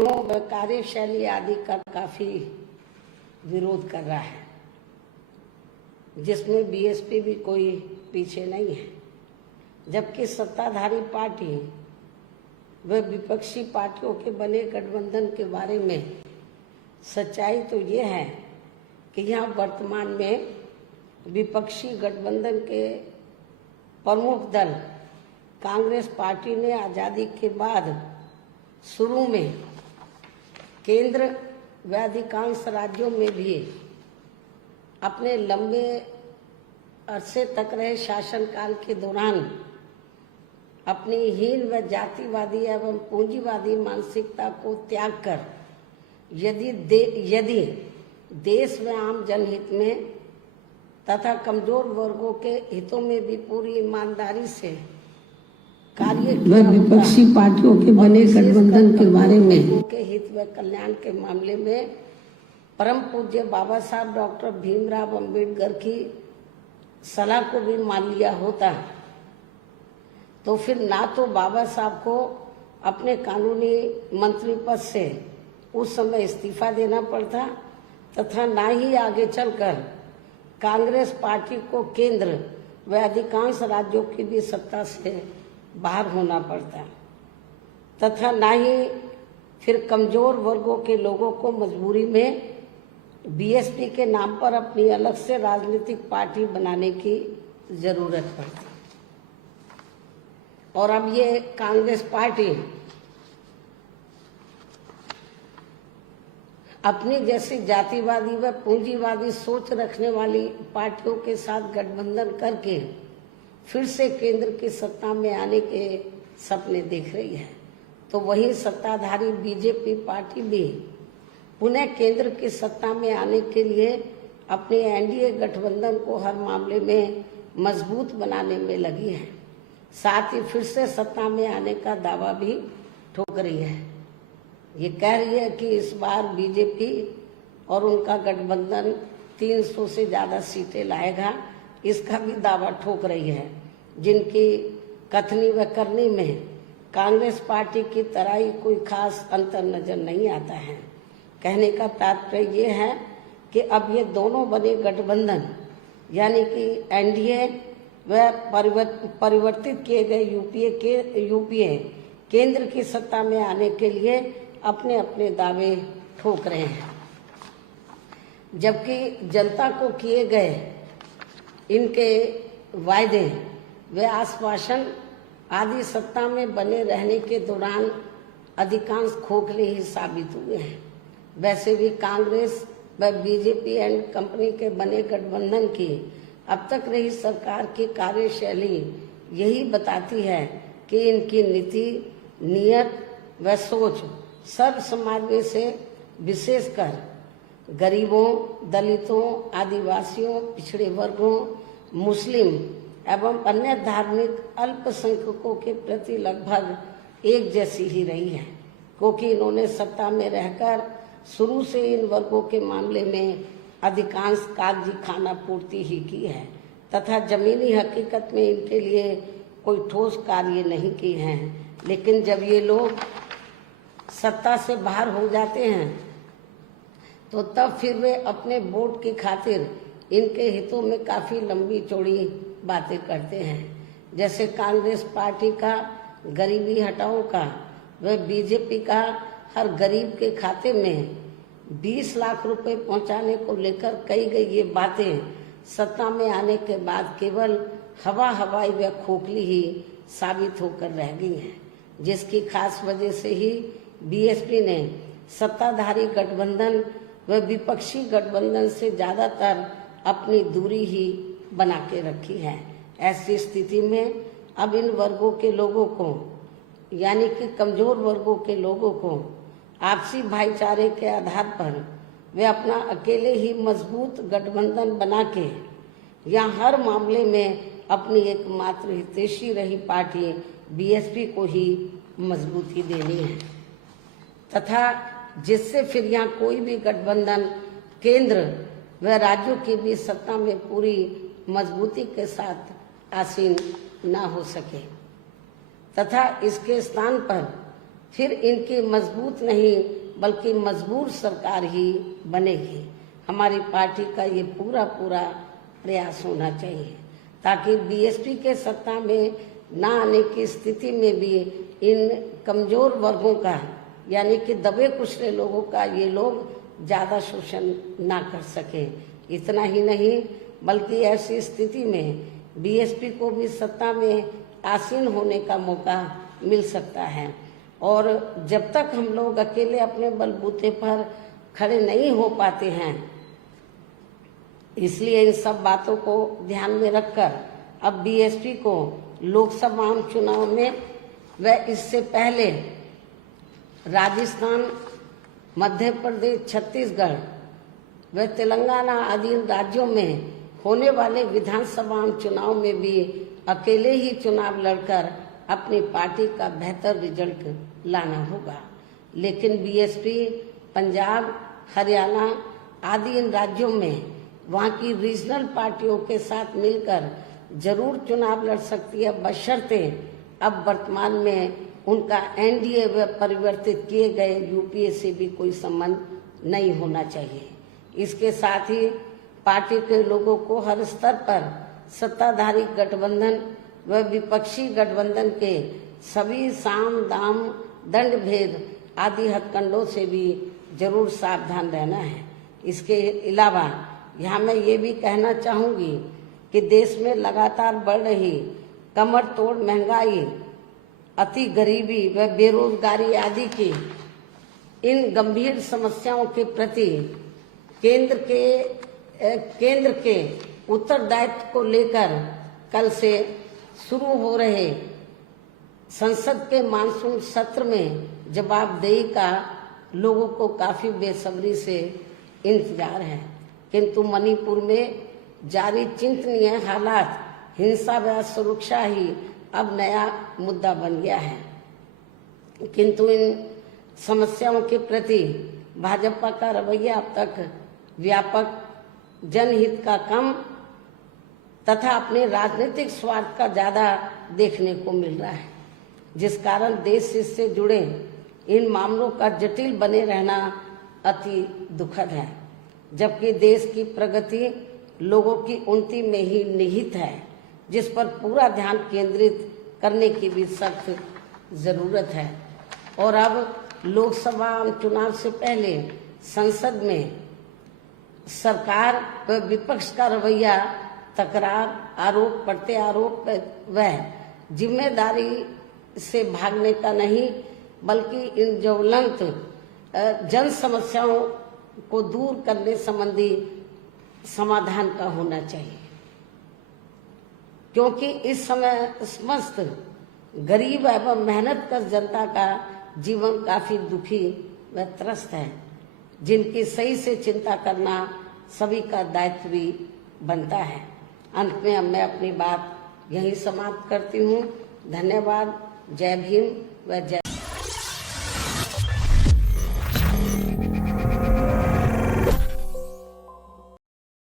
नीतियों व कार्यशैली आदि का काफी विरोध कर रहा है, जिसमें बीएसपी भी कोई पीछे नहीं है। जबकि सत्ताधारी पार्टी व विपक्षी पार्टियों के बने गठबंधन के बारे में सच्चाई तो ये है कि यहाँ वर्तमान में विपक्षी गठबंधन के प्रमुख दल कांग्रेस पार्टी ने आज़ादी के बाद शुरू में केंद्र व अधिकांश राज्यों में भी अपने लंबे अरसे तक रहे शासनकाल के दौरान अपनी हीन व जातिवादी एवं पूंजीवादी मानसिकता को त्याग कर यदि देश व आम जनहित में तथा कमजोर वर्गों के हितों में भी पूरी ईमानदारी से कार्य किया, विपक्षी पार्टियों के बने गठबंधन के बारे में के हित व कल्याण के मामले में परम पूज्य बाबा साहब डॉक्टर भीमराव अंबेडकर की सलाह को भी मान लिया होता, तो फिर ना तो बाबा साहब को अपने कानूनी मंत्री पद से उस समय इस्तीफा देना पड़ता तथा ना ही आगे चलकर कांग्रेस पार्टी को केंद्र व अधिकांश राज्यों की भी सत्ता से बाहर होना पड़ता तथा ना ही फिर कमजोर वर्गों के लोगों को मजबूरी में बीएसपी के नाम पर अपनी अलग से राजनीतिक पार्टी बनाने की जरूरत पड़ती। और अब ये कांग्रेस पार्टी अपनी जैसी जातिवादी व पूंजीवादी सोच रखने वाली पार्टियों के साथ गठबंधन करके फिर से केंद्र की सत्ता में आने के सपने देख रही है, तो वही सत्ताधारी बीजेपी पार्टी भी पुनः केंद्र की सत्ता में आने के लिए अपने एनडीए गठबंधन को हर मामले में मजबूत बनाने में लगी है। साथ ही फिर से सत्ता में आने का दावा भी ठोक रही है। ये कह रही है कि इस बार बीजेपी और उनका गठबंधन 300 से ज्यादा सीटें लाएगा, इसका भी दावा ठोक रही है, जिनकी कथनी व करनी में कांग्रेस पार्टी की तरह ही कोई खास अंतर नजर नहीं आता है। कहने का तात्पर्य ये है कि अब ये दोनों बने गठबंधन यानी कि एनडीए व परिवर्तित किए गए यूपीए केंद्र की सत्ता में आने के लिए अपने अपने दावे ठोक रहे हैं, जबकि जनता को किए गए इनके वायदे व आश्वासन आदि सत्ता में बने रहने के दौरान अधिकांश खोखले ही साबित हुए हैं। वैसे भी कांग्रेस व बीजेपी एंड कंपनी के बने गठबंधन की अब तक रही सरकार की कार्यशैली यही बताती है कि इनकी नीति, नियत व सोच सर्व समाज में से विशेषकर गरीबों, दलितों, आदिवासियों, पिछड़े वर्गों, मुस्लिम एवं अन्य धार्मिक अल्पसंख्यकों के प्रति लगभग एक जैसी ही रही है, क्योंकि इन्होंने सत्ता में रहकर शुरू से इन वर्गों के मामले में अधिकांश कागजी खाना पूर्ति ही की है तथा जमीनी हकीकत में इनके लिए कोई ठोस कार्य नहीं किए हैं। लेकिन जब ये लोग सत्ता से बाहर हो जाते हैं तो तब फिर वे अपने वोट की खातिर इनके हितों में काफी लंबी चौड़ी बातें करते हैं। जैसे कांग्रेस पार्टी का गरीबी हटाओ का व बीजेपी का हर गरीब के खाते में 20 लाख रुपए पहुंचाने को लेकर कही गई ये बातें सत्ता में आने के बाद केवल हवाई व खोखली ही साबित होकर रह गई हैं, जिसकी खास वजह से ही बीएसपी ने सत्ताधारी गठबंधन व विपक्षी गठबंधन से ज्यादातर अपनी दूरी ही बना के रखी है। ऐसी स्थिति में अब इन वर्गों के लोगों को यानी कि कमजोर वर्गों के लोगों को आपसी भाईचारे के आधार पर वे अपना अकेले ही मजबूत गठबंधन बना के या हर मामले में अपनी एकमात्र हितैषी रही पार्टी बीएसपी को ही मजबूती देनी है तथा जिससे फिर यहाँ कोई भी गठबंधन केंद्र व राज्यों की भी सत्ता में पूरी मजबूती के साथ आसीन न हो सके तथा इसके स्थान पर फिर इनकी मजबूत नहीं बल्कि मजबूर सरकार ही बनेगी। हमारी पार्टी का ये पूरा प्रयास होना चाहिए ताकि बीएसपी के सत्ता में न आने की स्थिति में भी इन कमजोर वर्गों का यानी कि दबे कुचले लोगों का ये लोग ज्यादा शोषण ना कर सके। इतना ही नहीं बल्कि ऐसी स्थिति में बीएसपी को भी सत्ता में आसीन होने का मौका मिल सकता है। और जब तक हम लोग अकेले अपने बलबूते पर खड़े नहीं हो पाते हैं, इसलिए इन सब बातों को ध्यान में रखकर अब बीएसपी को लोकसभा चुनाव में व इससे पहले राजस्थान, मध्य प्रदेश, छत्तीसगढ़ व तेलंगाना आदि राज्यों में होने वाले विधानसभा चुनाव में भी अकेले ही चुनाव लड़कर अपनी पार्टी का बेहतर रिजल्ट लाना होगा। लेकिन बीएसपी पंजाब, हरियाणा आदि इन राज्यों में वहाँ की रीजनल पार्टियों के साथ मिलकर जरूर चुनाव लड़ सकती है, बशर्ते अब वर्तमान में उनका एनडीए व परिवर्तित किए गए यूपीए से भी कोई संबंध नहीं होना चाहिए। इसके साथ ही पार्टी के लोगों को हर स्तर पर सत्ताधारी गठबंधन व विपक्षी गठबंधन के सभी साम दाम दंड भेद आदि हथकंडों से भी जरूर सावधान रहना है। इसके अलावा यहाँ मैं ये भी कहना चाहूंगी कि देश में लगातार बढ़ रही कमर तोड़ महंगाई, अति गरीबी व बेरोजगारी आदि की इन गंभीर समस्याओं के प्रति केंद्र के उत्तरदायित्व को लेकर कल से शुरू हो रहे संसद के मानसून सत्र में जवाबदेही का लोगों को काफी बेसब्री से इंतजार है। किंतु मणिपुर में जारी चिंतनीय हालात, हिंसा व सुरक्षा ही अब नया मुद्दा बन गया है। किंतु इन समस्याओं के प्रति भाजपा का रवैया अब तक व्यापक जनहित का कम तथा अपने राजनीतिक स्वार्थ का ज्यादा देखने को मिल रहा है, जिस कारण देश से जुड़े इन मामलों का जटिल बने रहना अति दुखद है। जबकि देश की प्रगति लोगों की उन्नति में ही निहित है, जिस पर पूरा ध्यान केंद्रित करने की भी सख्त जरूरत है। और अब लोकसभा चुनाव से पहले संसद में सरकार व विपक्ष का रवैया तकरार, आरोप प्रत्यारोप व जिम्मेदारी से भागने का नहीं बल्कि इन ज्वलंत जन समस्याओं को दूर करने संबंधी समाधान का होना चाहिए, क्योंकि इस समय समस्त गरीब एवं मेहनत कर जनता का जीवन काफी दुखी व त्रस्त है, जिनकी सही से चिंता करना सभी का दायित्व भी बनता है। अंत में मैं अपनी बात यही समाप्त करती हूँ। धन्यवाद। जय भीम व जय